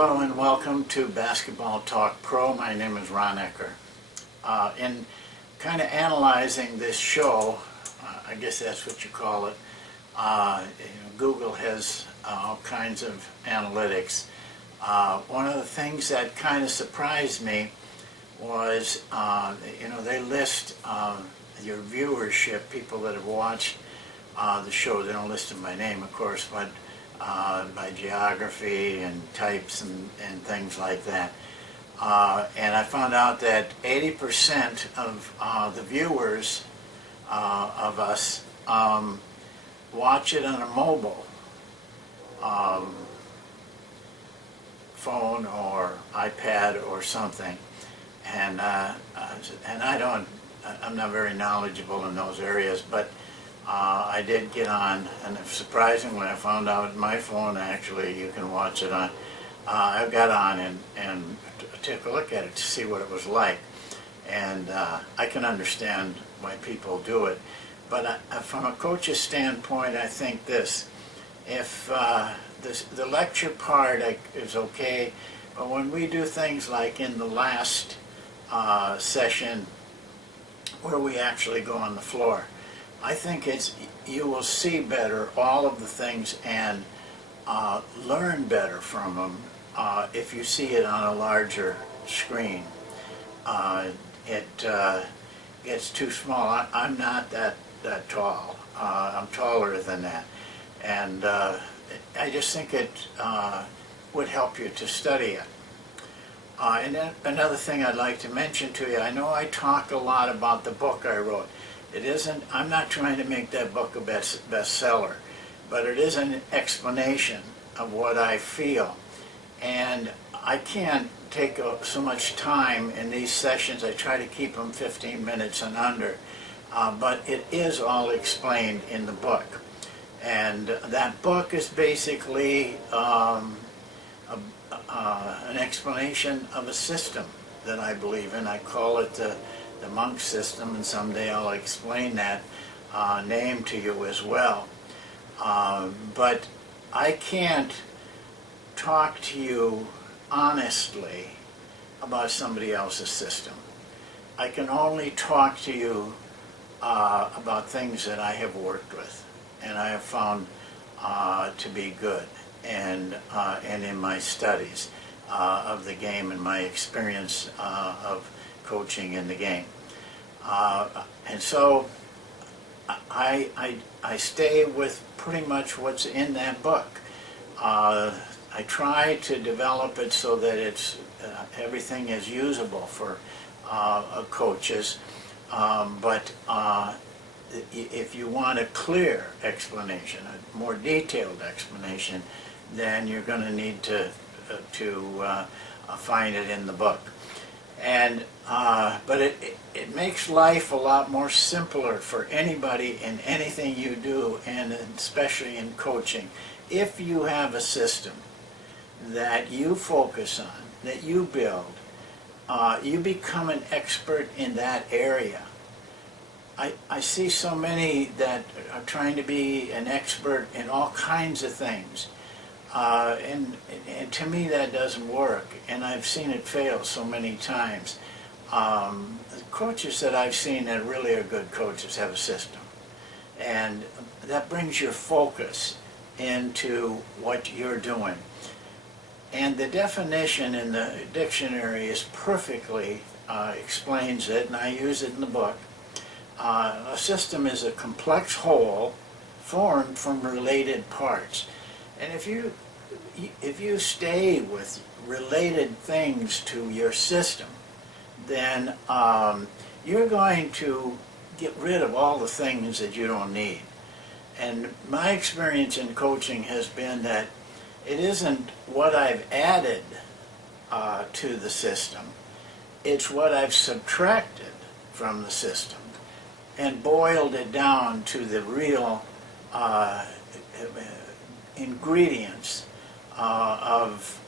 Hello and welcome to Basketball Talk Pro. My name is Ron Ekker. In kind of analyzing this show, I guess that's what you call it, Google has all kinds of analytics. One of the things that kind of surprised me was, they list your viewership, people that have watched the show. They don't list them by name, of course, but by geography and types and things like that. And I found out that 80% of the viewers of us watch it on a mobile phone or iPad or something. And I'm not very knowledgeable in those areas, but I did get on, and surprisingly I found out my phone actually you can watch it on. I got on and took a look at it to see what it was like, and I can understand why people do it. But from a coach's standpoint, I think this: if the lecture part is okay, but when we do things like in the last session where we actually go on the floor, I think you will see better all of the things and learn better from them if you see it on a larger screen. It gets too small. I'm not that tall. I'm taller than that, and I just think it would help you to study it. And then another thing I'd like to mention to you, I know I talk a lot about the book I wrote. I'm not trying to make that book a bestseller, but it is an explanation of what I feel. And I can't take so much time in these sessions. I try to keep them 15 minutes and under, but it is all explained in the book. And that book is basically an explanation of a system that I believe in. I call it the monk system, and someday I'll explain that name to you as well. But I can't talk to you honestly about somebody else's system. I can only talk to you about things that I have worked with and I have found to be good, and in my studies of the game and my experience of coaching in the game. And so I stay with pretty much what's in that book. I try to develop it so that everything is usable for coaches, but if you want a clear explanation, a more detailed explanation, then you're going to need to find it in the book. And but it makes life a lot more simpler for anybody in anything you do, and especially in coaching. If you have a system that you focus on, that you build, you become an expert in that area. I see so many that are trying to be an expert in all kinds of things. And to me that doesn't work, and I've seen it fail so many times. The coaches that I've seen that really are good coaches have a system, and that brings your focus into what you're doing. And the definition in the dictionary is perfectly explains it, and I use it in the book. A system is a complex whole formed from related parts. And if you stay with related things to your system, then you're going to get rid of all the things that you don't need. And my experience in coaching has been that it isn't what I've added to the system, it's what I've subtracted from the system and boiled it down to the real ingredients of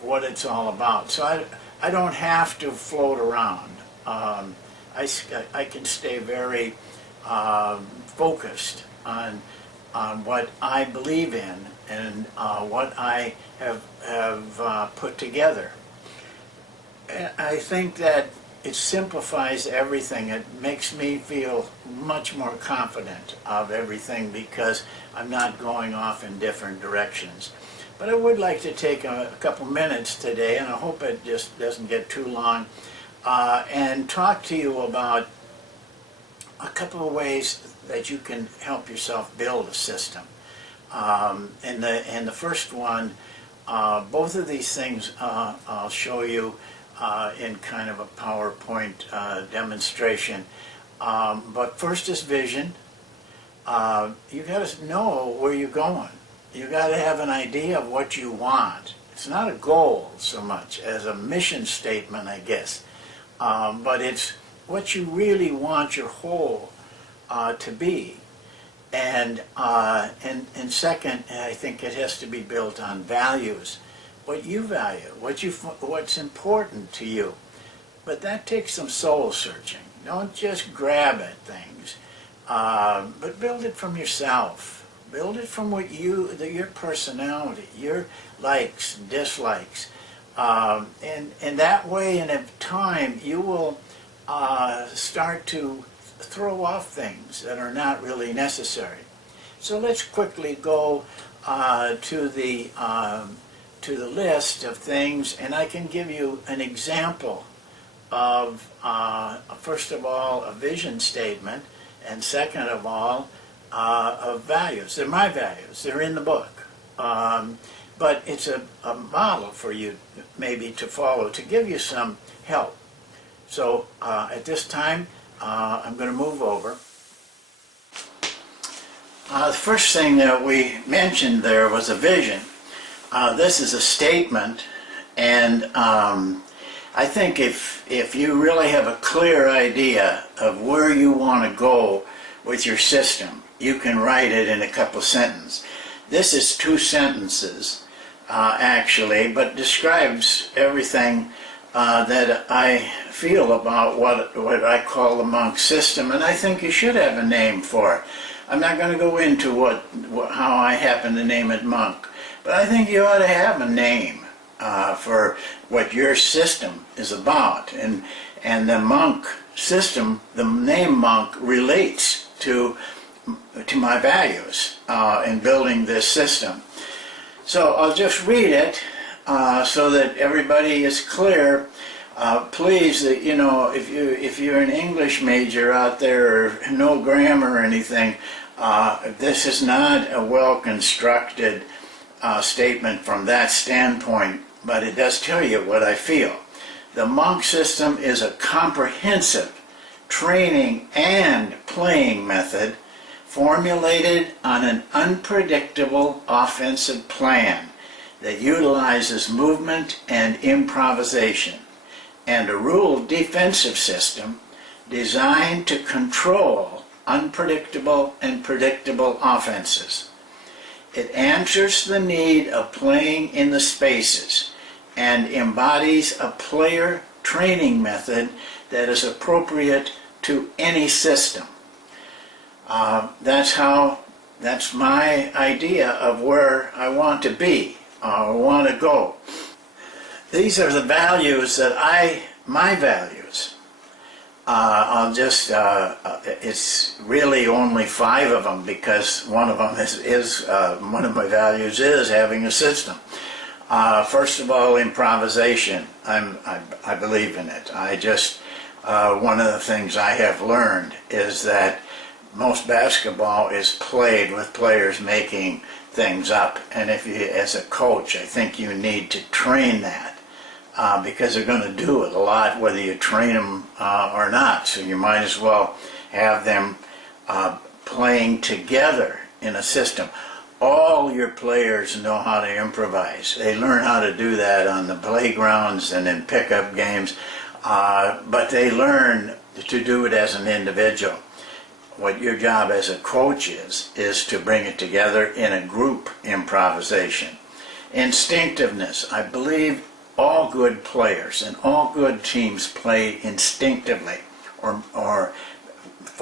what it's all about. So I don't have to float around. I can stay very focused on on what I believe in and what I have put together. I think that it simplifies everything. It makes me feel much more confident of everything because I'm not going off in different directions. But I would like to take a couple minutes today, and I hope it just doesn't get too long, and talk to you about a couple of ways that you can help yourself build a system. And the first one, both of these things I'll show you in kind of a PowerPoint demonstration. But first is vision. You got to know where you're going. You got to have an idea of what you want. It's not a goal so much as a mission statement, I guess. But it's what you really want your whole to be. And second, I think it has to be built on values. What you value, what's important to you. But that takes some soul searching. Don't just grab at things, but build it from yourself. Build it from what your personality, your likes and dislikes. And that way, in time, you will start to throw off things that are not really necessary. So let's quickly go to the list of things, and I can give you an example of, first of all, a vision statement, and second of all, of values. They're my values. They're in the book. But it's a model for you maybe to follow, to give you some help. So at this time, I'm going to move over. The first thing that we mentioned there was a vision. This is a statement, and I think if you really have a clear idea of where you want to go with your system, you can write it in a couple sentences. This is 2 sentences, actually, but describes everything that I feel about what I call the monk system, and I think you should have a name for it. I'm not going to go into how I happen to name it monk, but I think you ought to have a name for what your system is about. And the monk system, the name monk, relates to my values in building this system. So I'll just read it so that everybody is clear. Please, if you're an English major out there or no grammar or anything, this is not a well-constructed statement from that standpoint, but it does tell you what I feel. The monk system is a comprehensive training and playing method formulated on an unpredictable offensive plan that utilizes movement and improvisation, and a ruled defensive system designed to control unpredictable and predictable offenses. It answers the need of playing in the spaces and embodies a player training method that is appropriate to any system. That's my idea of where I want to be, or want to go. These are the values that my values. I'll just, it's really only 5 of them, because one of them one of my values is having a system. First of all, improvisation. I believe in it. One of the things I have learned is that most basketball is played with players making things up, and if you, as a coach, I think you need to train that because they're going to do it a lot whether you train them or not, so you might as well have them playing together in a system. All your players know how to improvise. They learn how to do that on the playgrounds and in pickup games, but they learn to do it as an individual. What your job as a coach is to bring it together in a group improvisation. Instinctiveness. I believe all good players and all good teams play instinctively, or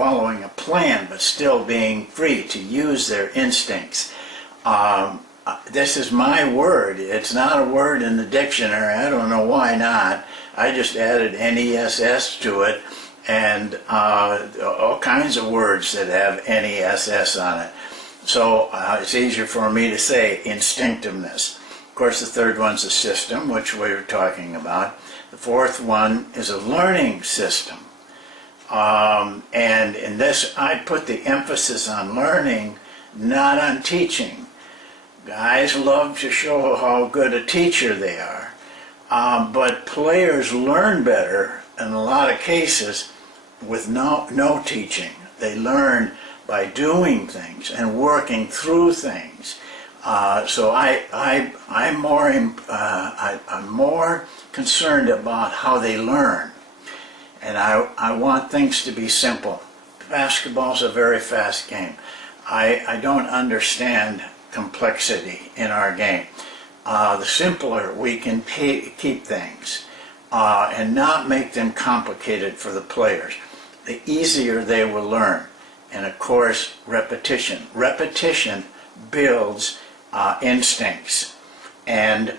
following a plan, but still being free to use their instincts. This is my word. It's not a word in the dictionary. I don't know why not. I just added NESS to it, and all kinds of words that have NESS on it. So it's easier for me to say instinctiveness. Of course, the third one's a system, which we were talking about. The fourth one is a learning system. And in this, I put the emphasis on learning, not on teaching. Guys love to show how good a teacher they are, but players learn better in a lot of cases with no teaching. They learn by doing things and working through things. So I'm more concerned about how they learn, and I want things to be simple. Basketball's a very fast game. I don't understand complexity in our game. The simpler we can keep things and not make them complicated for the players, the easier they will learn. And of course, repetition. Repetition builds instincts. And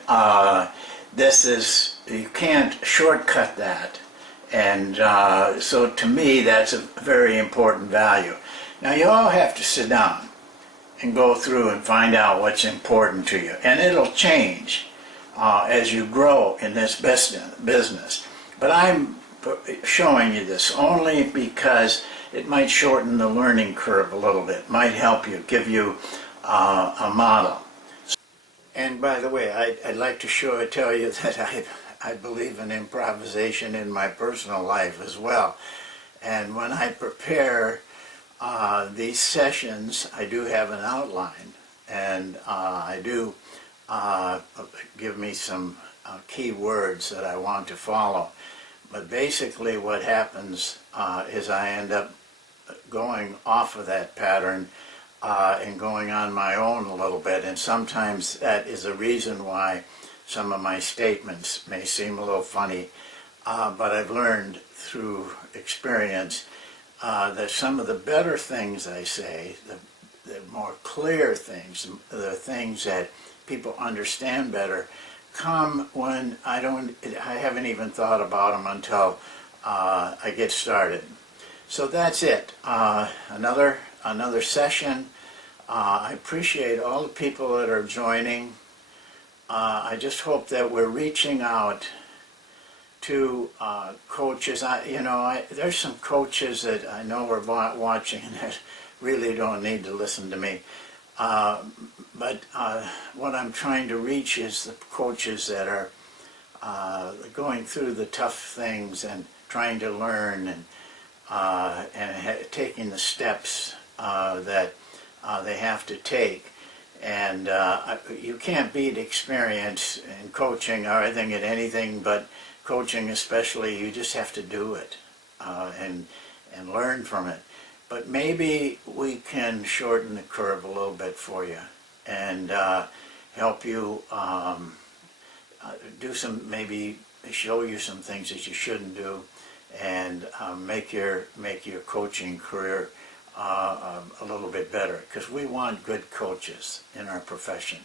you can't shortcut that. And so to me, that's a very important value. Now you all have to sit down and go through and find out what's important to you. And it'll change as you grow in this business. But I'm showing you this only because it might shorten the learning curve a little bit, might help you, give you a model. And by the way, I'd like to tell you that I believe in improvisation in my personal life as well. And when I prepare these sessions, I do have an outline, and I do give me some key words that I want to follow. But basically what happens is I end up going off of that pattern and going on my own a little bit, and sometimes that is a reason why some of my statements may seem a little funny, but I've learned through experience that some of the better things I say, the more clear things, the things that people understand better, come when I haven't even thought about them until I get started. So that's it. Another session. I appreciate all the people that are joining. I just hope that we're reaching out to coaches. There's some coaches that I know are watching that really don't need to listen to me. But what I'm trying to reach is the coaches that are going through the tough things and trying to learn and taking the steps that they have to take. And you can't beat experience in coaching, or I think in anything, but coaching especially. You just have to do it and learn from it. But maybe we can shorten the curve a little bit for you and help you maybe show you some things that you shouldn't do, and make your coaching career a little bit better, because we want good coaches in our profession,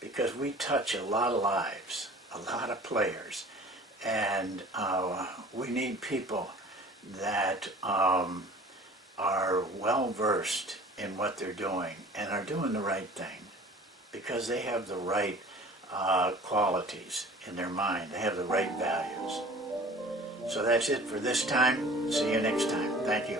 because we touch a lot of lives, a lot of players, and we need people that are well versed in what they're doing and are doing the right thing, because they have the right qualities in their mind. They have the right values. So that's it for this time. See you next time. Thank you.